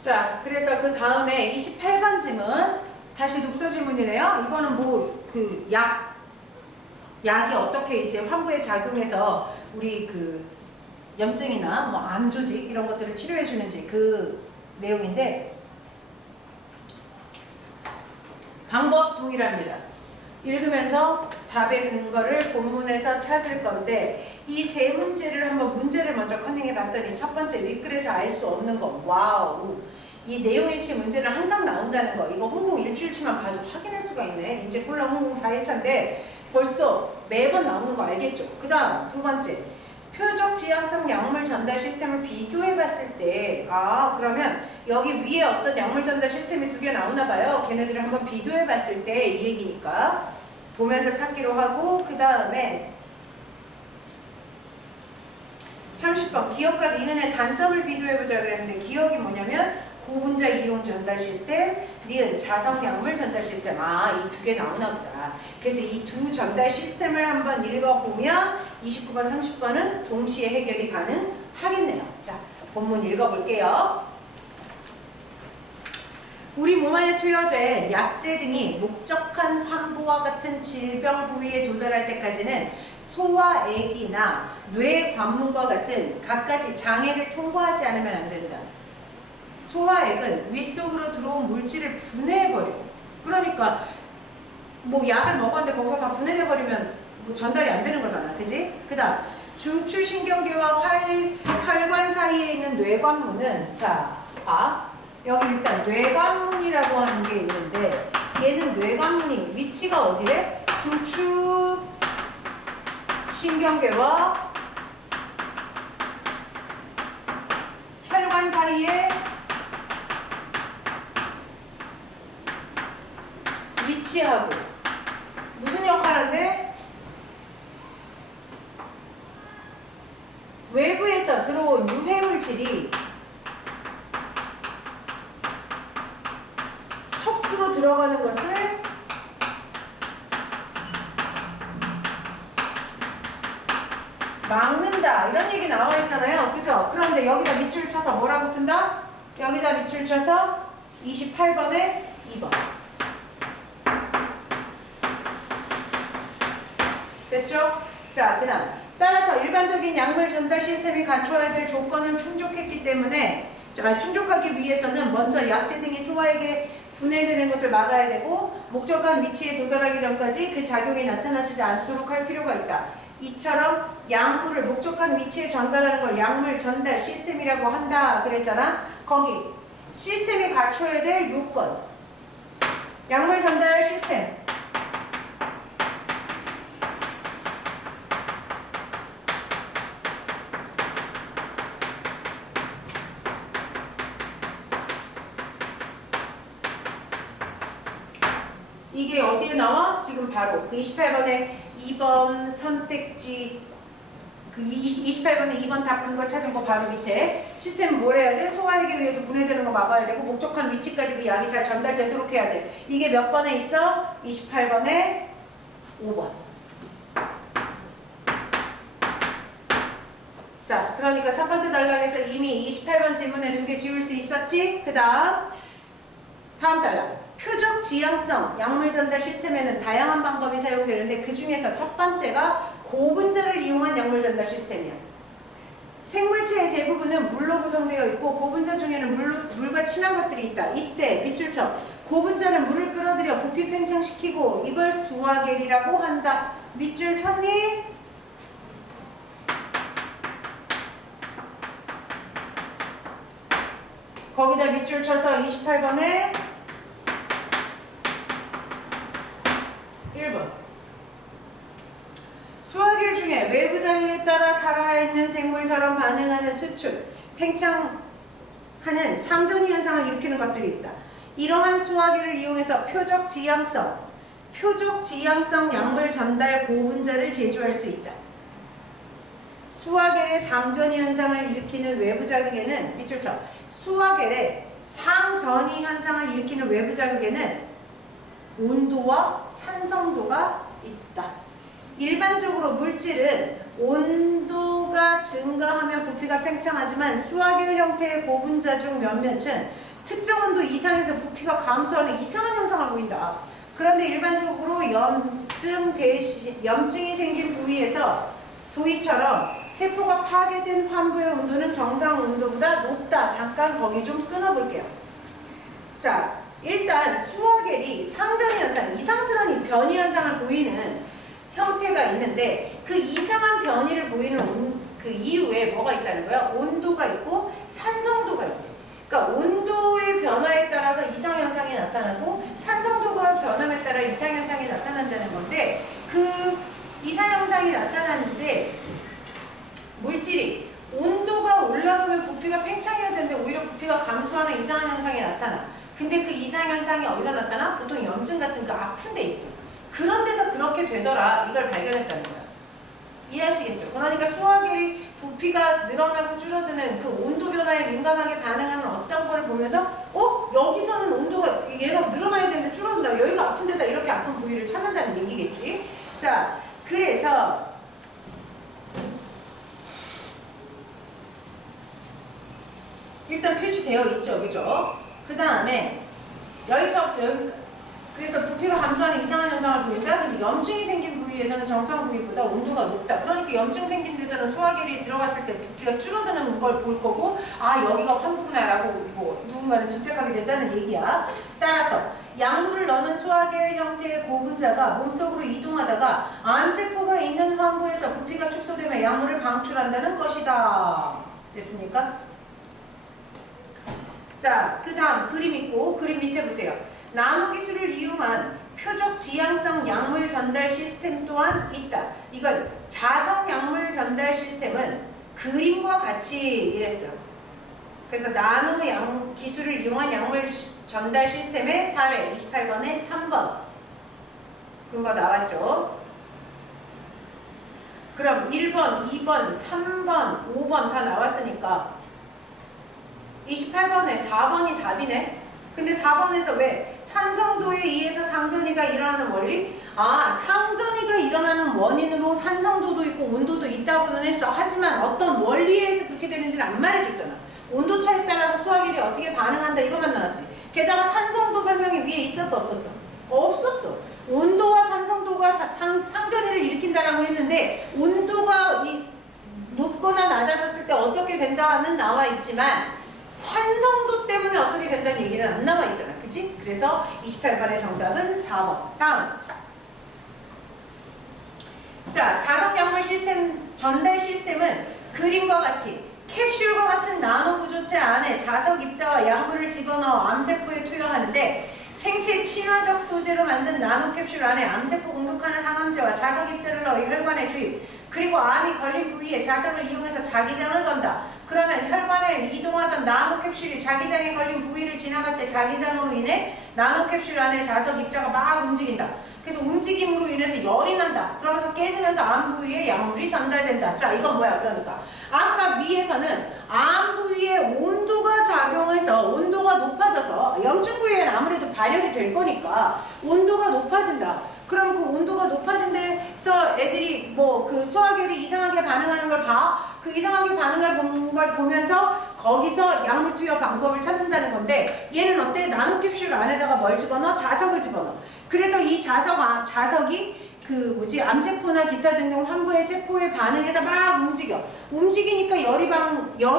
자, 그래서 그 다음에 28번 지문 다시 독서 지문이네요. 이거는 뭐 그 약이 어떻게 이제 환부에 작용해서 우리 그 염증이나 뭐 암 조직 이런 것들을 치료해 주는지 그 내용인데 방법 동일합니다. 읽으면서 답의 근거를 본문에서 찾을 건데 이 세 문제를 한번 문제를 먼저 컨닝해 봤더니 첫 번째 윗글에서 알 수 없는 거 와우 이 내용일치 문제는 항상 나온다는 거 이거 홍콩 일주일치만 봐도 확인할 수가 있네. 이제 콜라 홍콩 4일차인데 벌써 매번 나오는 거 알겠죠? 그 다음 두 번째 표적 지향성 약물 전달 시스템을 비교해 봤을 때 그러면 여기 위에 어떤 약물 전달 시스템이 두 개 나오나 봐요. 걔네들을 한번 비교해 봤을 때 이 얘기니까 보면서 찾기로 하고 그 다음에 30번 기억과 니은의 단점을 비교해보자 그랬는데 기억이 뭐냐면 고분자 이용 전달 시스템, 니은 자성 약물 전달 시스템 이 두 개 나오나 보다. 그래서 이 두 전달 시스템을 한번 읽어보면 29번, 30번은 동시에 해결이 가능하겠네요. 자, 본문 읽어볼게요. 우리 몸 안에 투여된 약제 등이 목적한 환부와 같은 질병 부위에 도달할 때까지는 소화액이나 뇌 관문과 같은 갖가지 장애를 통과하지 않으면 안 된다. 소화액은 윗속으로 들어온 물질을 분해해버리고 그러니까 뭐 약을 먹었는데 거기서 다 분해돼버리면 뭐 전달이 안 되는 거잖아. 그지? 그 다음 중추신경계와 혈관 사이에 있는 뇌관문은 자, 여기 일단 뇌관문이라고 하는 게 있는데 얘는 뇌관문이 위치가 어디래? 중추신경계와 혈관 사이에 위치하고 무슨 역할인데? 외부에서 들어온 유해물질이 척수로 들어가는 것을 막는다 이런 얘기 나와 있잖아요. 그죠? 그런데 여기다 밑줄 쳐서 뭐라고 쓴다? 여기다 밑줄 쳐서 28번에 2번 됐죠? 자, 그 다음 따라서 일반적인 약물 전달 시스템이 갖춰야 될 조건을 충족했기 때문에 충족하기 위해서는 먼저 약제 등이 소화액에 분해되는 것을 막아야 되고 목적한 위치에 도달하기 전까지 그 작용이 나타나지 않도록 할 필요가 있다. 이처럼 약물을 목적한 위치에 전달하는 걸 약물 전달 시스템이라고 한다 그랬잖아. 거기 시스템이 갖춰야 될 요건 약물 전달 시스템 이게 어디에 나와? 지금 바로 그 28번에 2번 선택지 그 28번에 2번 답 근거 찾은 거 바로 밑에 시스템은 뭘 해야 돼? 소화액에 의해서 분해되는 거 막아야 되고 목적한 위치까지 그 약이 잘 전달되도록 해야 돼. 이게 몇 번에 있어? 28번에 5번. 자, 그러니까 첫 번째 단락에서 이미 28번 질문에 2개 지울 수 있었지? 그 다음 단락 표적 지향성 약물 전달 시스템에는 다양한 방법이 사용되는데 그 중에서 첫 번째가 고분자를 이용한 약물 전달 시스템이야. 생물체의 대부분은 물로 구성되어 있고 고분자 중에는 물과 친한 것들이 있다. 이때 밑줄 쳐. 고분자는 물을 끌어들여 부피 팽창시키고 이걸 수화겔이라고 한다. 밑줄 쳤니? 거기다 밑줄 쳐서 28번에 1번 수화겔 중에 외부 작용에 따라 살아있는 생물처럼 반응하는 수축, 팽창하는 상전이 현상을 일으키는 것들이 있다. 이러한 수화겔을 이용해서 표적 지향성 약물 전달 고분자를 제조할 수 있다. 수화겔의 상전이 현상을 일으키는 외부 자극에는 밑줄 쳐. 수화겔의 상전이 현상을 일으키는 외부 자극에는 온도와 산성도가 있다. 일반적으로 물질은 온도가 증가하면 부피가 팽창하지만 수화겔 형태의 고분자 중 몇몇은 특정 온도 이상에서 부피가 감소하는 이상한 현상을 보인다. 그런데 일반적으로 염증이 생긴 부위처럼 세포가 파괴된 환부의 온도는 정상 온도보다 높다. 잠깐 거기 좀 끊어볼게요. 자, 일단 수화겔이 상전현상, 이상스러운 변이 현상을 보이는 형태가 있는데 그 이상한 변이를 보이는 그 이유에 뭐가 있다는 거야? 온도가 있고 산성도가 있대. 그러니까 온도의 변화에 따라서 이상현상이 나타나고 산성도가 변함에 따라 이상현상이 나타난다는 건데 그 이상현상이 나타나는데 물질이 온도가 올라가면 부피가 팽창해야 되는데 오히려 부피가 감소하는 이상현상이 나타나. 근데 그 이상현상이 어디서 나타나? 보통 염증 같은 거 아픈 데 있죠. 그런 데서 그렇게 되더라. 이걸 발견했다는 거야. 이해하시겠죠? 그러니까 수화겔이 부피가 늘어나고 줄어드는 그 온도 변화에 민감하게 반응하는 어떤 거를 보면서 여기서는 온도가 얘가 늘어나야 되는데 줄어든다. 여기가 아픈 데다 이렇게 아픈 부위를 찾는다는 얘기겠지? 자, 그래서 일단 표시되어 있죠. 그죠? 그 다음에 여기서부터 여기 그래서 부피가 감소하는 이상한 현상을 보인다. 근데 염증이 생긴 부위에서는 정상 부위보다 온도가 높다. 그러니까 염증 생긴 데서는 수화겔이 들어갔을 때 부피가 줄어드는 걸 볼 거고 아 여기가 환부구나라고 뭐 누군가는 짐작하게 된다는 얘기야. 따라서 약물을 넣는 수화겔 형태의 고분자가 몸속으로 이동하다가 암세포가 있는 환부에서 부피가 축소되면 약물을 방출한다는 것이다. 됐습니까? 자, 그 다음 그림 있고 그림 밑에 보세요. 나노 기술을 이용한 표적 지향성 약물 전달 시스템 또한 있다. 이건 자석 약물 전달 시스템은 그림과 같이 이랬어. 그래서 나노 기술을 이용한 약물 전달 시스템의 사례 28번에 3번 그거 나왔죠. 그럼 1번, 2번, 3번, 5번 다 나왔으니까 28번에 4번이 답이네. 근데 4번에서 왜 산성도에 의해서 상전이가 일어나는 원리? 아, 상전이가 일어나는 원인으로 산성도도 있고 온도도 있다고는 했어. 하지만 어떤 원리에 의해서 그렇게 되는지는 안 말해줬잖아. 온도차에 따라서 수화겔이 어떻게 반응한다 이것만 나왔지. 게다가 산성도 설명이 위에 있었어 없었어? 없었어. 온도와 산성도가 상전이를 일으킨다라고 했는데 온도가 높거나 낮아졌을 때 어떻게 된다는 나와 있지만 산성도 때문에 어떻게 된다는 얘기는 안 나와 있잖아. 그치? 그래서 28번의 정답은 4번. 다음. 자, 자석약물 시스템, 전달 시스템은 그림과 같이 캡슐과 같은 나노 구조체 안에 자석 입자와 약물을 집어넣어 암세포에 투여하는데 생체 친화적 소재로 만든 나노 캡슐 안에 암세포 공격하는 항암제와 자석 입자를 넣어 혈관에 주입. 그리고 암이 걸린 부위에 자석을 이용해서 자기장을 건다. 그러면 혈관에 이동하던 나노캡슐이 자기장에 걸린 부위를 지나갈 때 자기장으로 인해 나노캡슐 안에 자석 입자가 막 움직인다. 그래서 움직임으로 인해서 열이 난다. 그러면서 깨지면서 암 부위에 약물이 전달된다. 자, 이건 뭐야? 그러니까 아까 위에서는 암 부위에 온도가 작용해서 온도가 높아져서 염증 부위에는 아무래도 발열이 될 거니까 온도가 높아진다. 그럼 그 온도가 높아진 데서 애들이 뭐 그 수화겔이 이상하게 반응하는 걸 봐. 그 이상하게 반응을 걸 보면서 거기서 약물 투여 방법을 찾는다는 건데 얘는 어때? 나노캡슐 안에다가 뭘 집어넣어? 자석을 집어넣어. 그래서 이 자석이 그 암세포나 기타 등등 환부의 세포에 반응해서 막 움직이니까 열이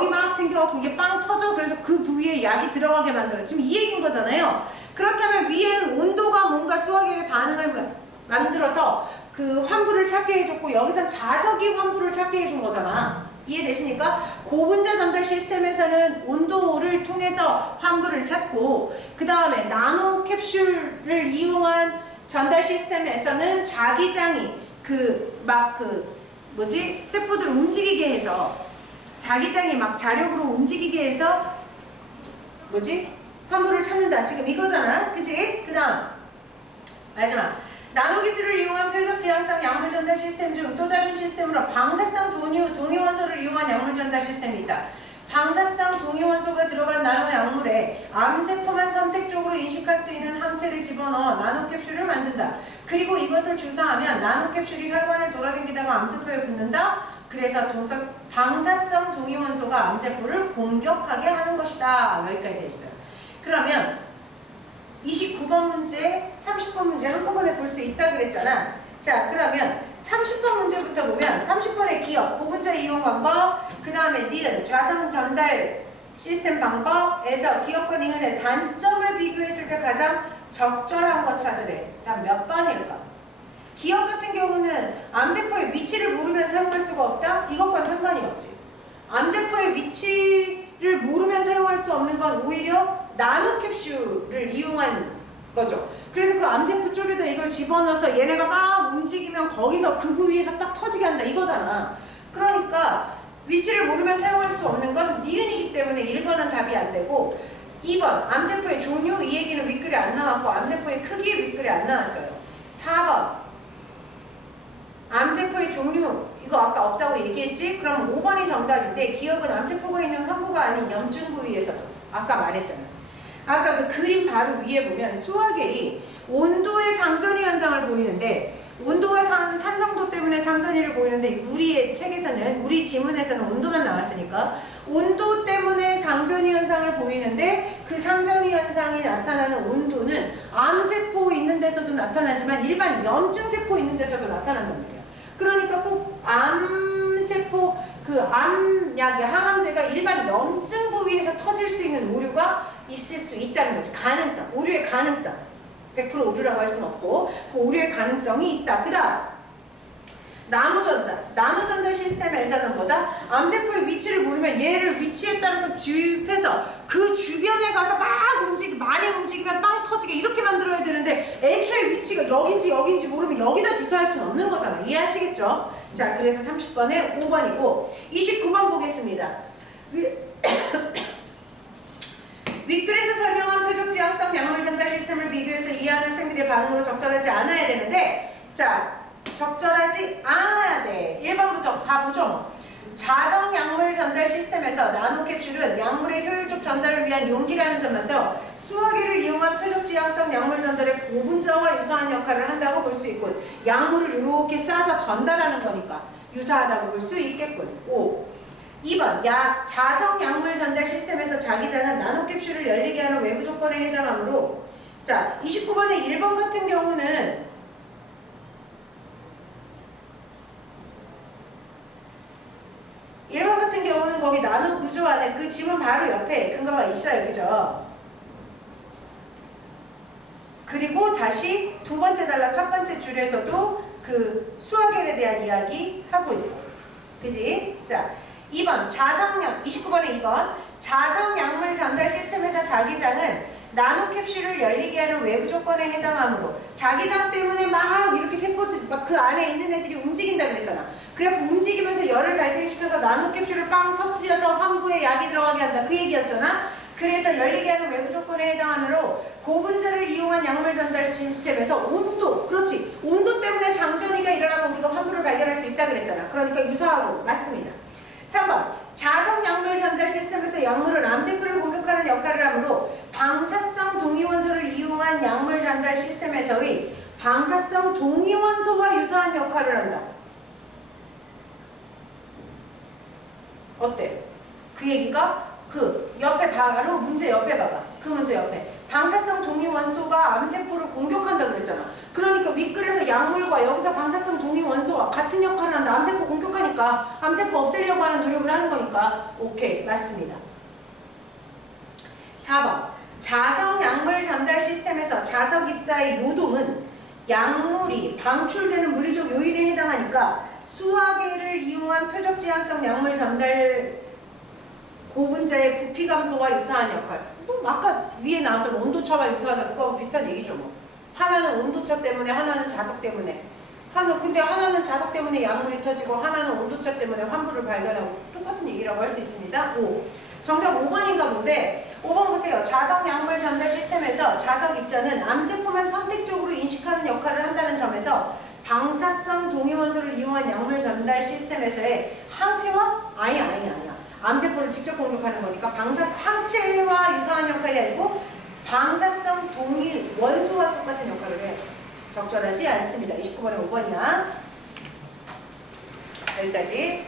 막 생겨갖고 이게 빵 터져. 그래서 그 부위에 약이 들어가게 만들어. 지금 이 얘기인 거잖아요. 그렇다면 위에는 온도가 뭔가 수화겔의 반응을 만들어서 그 환부를 찾게 해줬고 여기선 자석이 환부를 찾게 해준 거잖아. 이해되십니까? 고분자 전달 시스템에서는 온도를 통해서 환부를 찾고 그 다음에 나노 캡슐을 이용한 전달 시스템에서는 자기장이 세포들을 움직이게 해서 자기장이 막 자력으로 움직이게 해서 환부를 찾는다. 지금 이거잖아. 그치? 그 다음 마지막 나노기술을 이용한 표적 지향성 약물 전달 시스템 중 또 다른 시스템으로 방사성 동위원소를 이용한 약물 전달 시스템이 있다. 방사성 동위원소가 들어간 나노 약물에 암세포만 선택적으로 인식할 수 있는 항체를 집어넣어 나노캡슐을 만든다. 그리고 이것을 주사하면 나노캡슐이 혈관을 돌아다니다가 암세포에 붙는다. 그래서 방사성 동위원소가 암세포를 공격하게 하는 것이다. 여기까지 돼 있어요. 그러면 29번 문제, 30번 문제 한꺼번에 볼 수 있다 그랬잖아. 자, 그러면 30번 문제부터 보면 30번의 기억, 고분자 이용 방법, 그 다음에 니은, 좌성 전달 시스템 방법에서 기억과 니은의 단점을 비교했을 때 가장 적절한 거 찾으래. 단 몇 번일까? 기억 같은 경우는 암세포의 위치를 모르면 사용할 수가 없다? 이것과는 상관이 없지. 암세포의 위치를 모르면 사용할 수 없는 건 오히려 나노캡슐을 이용한 거죠. 그래서 그 암세포 쪽에다 이걸 집어넣어서 얘네가 막 움직이면 거기서 그 부위에서 딱 터지게 한다 이거잖아. 그러니까 위치를 모르면 사용할 수 없는 건 니은이기 때문에 1번은 답이 안 되고 2번 암세포의 종류 이 얘기는 윗글에 안 나왔고 암세포의 크기 윗글에 안 나왔어요. 4번 암세포의 종류 이거 아까 없다고 얘기했지? 그럼 5번이 정답인데 기억은 암세포가 있는 환부가 아닌 염증 부위에서도 아까 말했잖아. 아까 그 그림 바로 위에 보면 수화겔이 온도의 상전이 현상을 보이는데 온도와 산성도 때문에 상전이를 보이는데 우리의 책에서는 우리 지문에서는 온도만 나왔으니까 온도 때문에 상전이 현상을 보이는데 그 상전이 현상이 나타나는 온도는 암세포 있는 데서도 나타나지만 일반 염증세포 있는 데서도 나타난단 말이야. 그러니까 꼭 암세포 그 암약의 항암제가 일반 염증 부위에서 터질 수 있는 오류가 있을 수 있다는 거지. 가능성, 오류의 가능성. 100% 오류라고 할 수는 없고 그 오류의 가능성이 있다. 그 다음 나노전달 시스템에서는 뭐다? 암세포의 위치를 모르면 얘를 위치에 따라서 주입해서 그 주변에 가서 막 많이 움직이면 빵 터지게 이렇게 만들어야 되는데 애초에 위치가 여긴지 모르면 여기다 주사할 수는 없는 거잖아. 이해하시겠죠? 자, 그래서 30번에 5번이고 29번 보겠습니다. 윗글에서 설명한 표적 지향성 약물 전달 시스템을 비교해서 이해하는 학생들의 반응으로 적절하지 않아야 되는데 자, 적절하지 않아야 돼. 1번부터 다 보죠 뭐. 자성 약물 전달 시스템에서 나노캡슐은 약물의 효율적 전달을 위한 용기라는 점에서 수화기를 이용한 표적 지향성 약물 전달의 고분자와 유사한 역할을 한다고 볼 수 있군. 약물을 이렇게 쏴서 전달하는 거니까 유사하다고 볼 수 있겠군. 5. 2번 자성 약물 전달 시스템에서 자기장은 나노캡슐을 열리게 하는 외부 조건에 해당하므로 자 29번의 1번 같은 경우는 거기 나노 구조 안에 그 지문 바로 옆에 근거가 있어요. 그죠? 그리고 다시 두 번째 단락 첫 번째 줄에서도 그 수화겔에 대한 이야기 하고 있고 그지? 자 2번 29번에 2번 자성약물 전달 시스템에서 자기장은 나노캡슐을 열리게 하는 외부 조건에 해당하므로 자기장 때문에 막 이렇게 세포들 막 그 안에 있는 애들이 움직인다 그랬잖아. 그래갖고 움직이면서 열을 발생시켜서 나노캡슐을 빵 터뜨려서 환부에 약이 들어가게 한다 그 얘기였잖아. 그래서 열리게 하는 외부 조건에 해당하므로 고분자를 이용한 약물 전달 시스템에서 온도, 그렇지, 온도 때문에 상전이가 일어나면 우리가 환부를 발견할 수 있다 그랬잖아. 그러니까 유사하고 맞습니다. 3번 자성 약물 전달 시스템에서 약물은 암세포를 공격하는 역할을 하므로 방사성 동위원소를 이용한 약물 전달 시스템에서의 방사성 동위원소와 유사한 역할을 한다. 어때? 그 얘기가 그 옆에 바로 문제 옆에 봐봐. 그 문제 옆에 방사성 동위원소가 암세포를 공격한다 그랬잖아. 그러니까 윗글에서 약물과 여기서 방사성 동위원소와 같은 역할을 한다. 암세포 공격하니까 암세포 없애려고 하는 노력을 하는 거니까 오케이 맞습니다. 4번 자성 약물 전달 시스템에서 자석 입자의 요동은 약물이 방출되는 물리적 요인에 해당하니까 수화계를 이용한 표적 지향성 약물 전달 고분자의 부피 감소와 유사한 역할. 뭐 아까 위에 나왔던 온도차와 유사하다 그거하고 비슷한 얘기죠 뭐. 하나는 온도차 때문에 하나는 자석 때문에 근데 하나는 자석 때문에 약물이 터지고 하나는 온도차 때문에 환부를 발견하고 똑같은 얘기라고 할 수 있습니다. 5. 정답 5번인가 본데 5번 보세요. 자석 약물 전달 시스템에서 자석 입자는 암세포만 선택적으로 인식하는 역할을 한다는 점에서 방사성 동위원소를 이용한 약물 전달 시스템에서의 항체와 아니야. 암세포를 직접 공격하는 거니까 항체와 유사한 역할이 아니고 방사성 동위 원소와 똑같은 역할을 해야죠. 적절하지 않습니다. 29번에 5번이나 여기까지.